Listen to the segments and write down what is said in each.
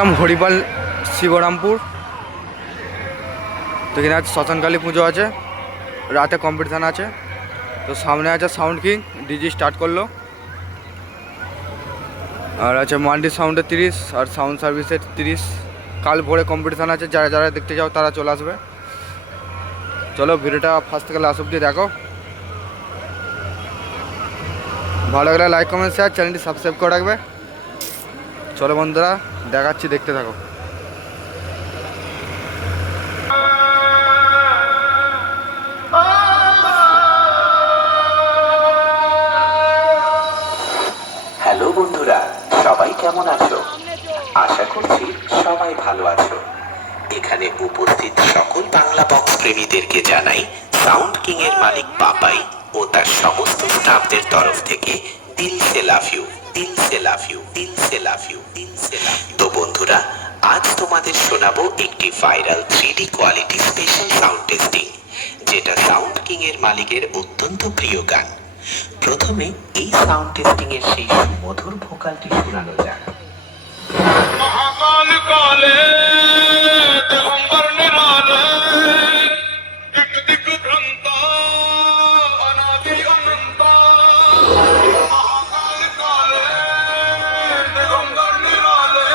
এলাম হরিপাল শিবরামপুর। তো এখানে আজ শ্মশানকালী পুজো আছে, রাতে কম্পিটিশান আছে। তো সামনে আছে সাউন্ড কিং, ডিজি স্টার্ট করলো। আর আছে মান্ডি সাউন্ডের 30 আর সাউন্ড সার্ভিসের 30। কাল ভোরে কম্পিটিশান আছে, যারা যারা দেখতে যাও তারা চলে আসবে। চলো ভিডিওটা ফার্স্ট থেকে লাস্ট অব্দি দেখো। ভালো লাগলে লাইক কমেন্ট শেয়ার, চ্যানেলটি সাবস্ক্রাইব করে রাখবে। চলো বন্ধুরা দেখাচ্ছি, দেখতে থাকো। হ্যালো বন্ধুরা, সবাই কেমন আছো? আশা করছি সবাই ভালো আছো। এখানে উপস্থিত সকল বাংলা বক্স প্রেমীদেরকে জানাই সাউন্ড কিং এর মালিক বাবাই ও তার সমস্ত স্টাফদের তরফ থেকে দিল সে লাভ ইউ, দিল সে লাভ ইউ, দিল সে লাভ ইউ, দিল সে লাভ ইউ। তো বন্ধুরা, আজ তোমাদের শোনাবো একটি viral 3D quality special sound testing, যেটা সাউন্ড কিং এর মালিকের অত্যন্ত প্রিয় গান। প্রথমে এই সাউন্ড টেস্টিং এর সেই সুমধুর ভোকালটি শোনানো যাক। মহাকাল কালে দিগম্বর নিরালে দিক দিক ভ্রান্ত অনাদি অনন্ত। মহাকাল কালে দিগম্বর নিরালে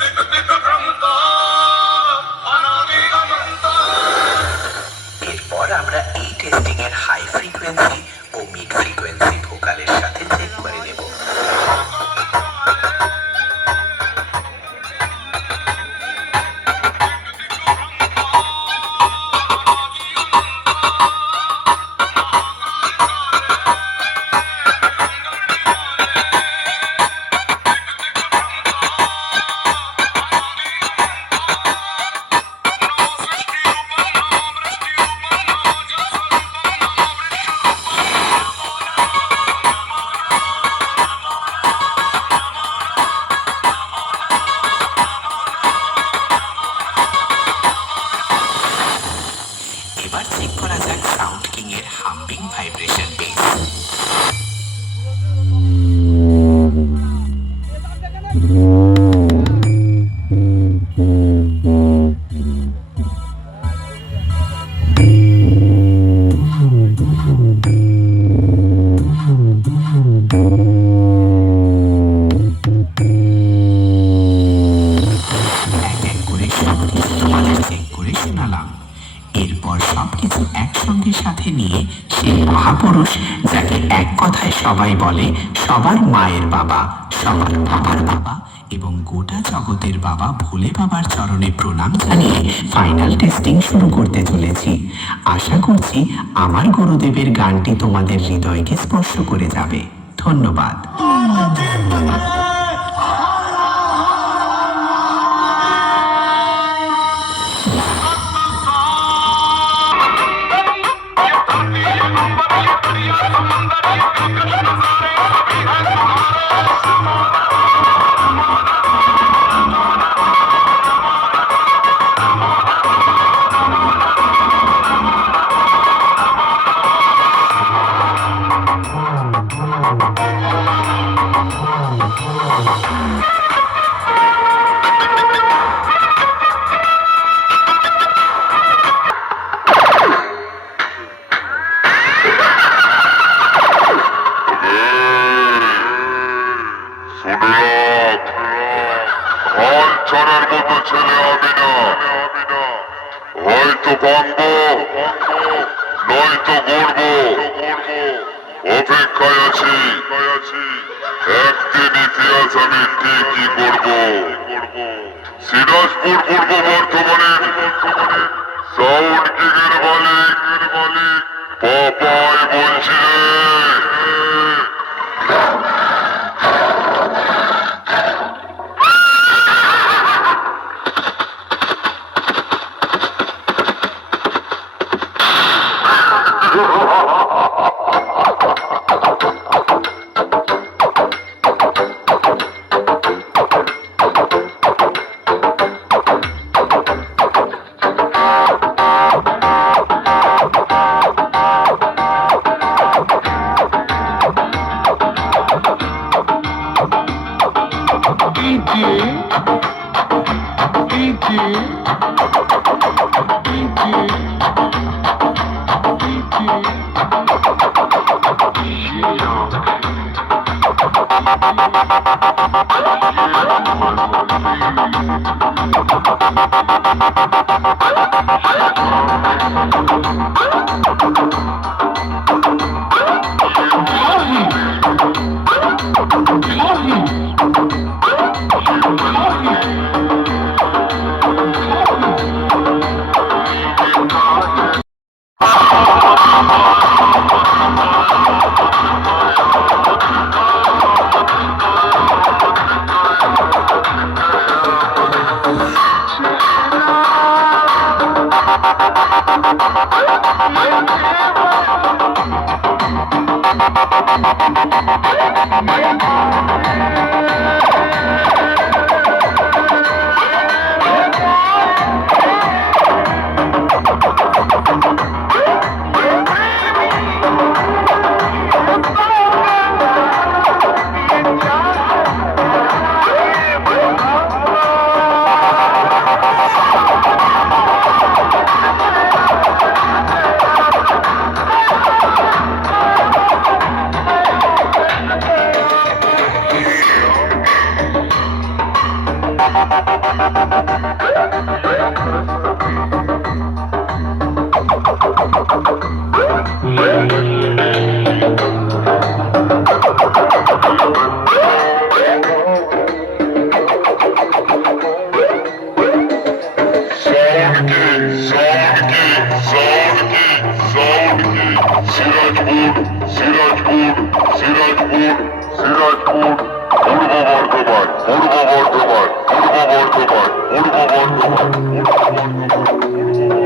দিক দিক ভ্রান্ত অনাদি অনন্ত। এরপর আমরা এই টেস্টিং এর হাই ফ্রিকোয়েন্সি ও মিড ফ্রিকোয়েন্সি ভোকালের সাথে চেক করে নেব। এবার চেক করা যাক সাউন্ড কিং এর হাম্বিং ভাইব্রেশন বেস। এরপর সবকিছু একসঙ্গে সাথে নিয়ে সেই মহাপুরুষ, যাকে এক কথায় সবাই বলে সবার মায়ের বাবা, সবার বাবার বাবা এবং গোটা জগতের বাবা ভোলে বাবার চরণে প্রণাম জানিয়ে ফাইনাল টেস্টিং শুরু করতে চলেছি। আশা করছি আমার গুরুদেবের গানটি তোমাদের হৃদয়কে স্পর্শ করে যাবে। ধন্যবাদ। হাল ছাড়ার মতো ছেলে আমি না, হয়তো ভাঙবো নয়তো গড়বো, অপেক্ষায় আছি একদিন ইতিহাস আমি ঠিকই করবো। সিরাজপুর পূর্ব বর্ধমানের সাউন্ড কিং এর মালিক পাপাই বলছি রে। পূর্ব বর্ধমান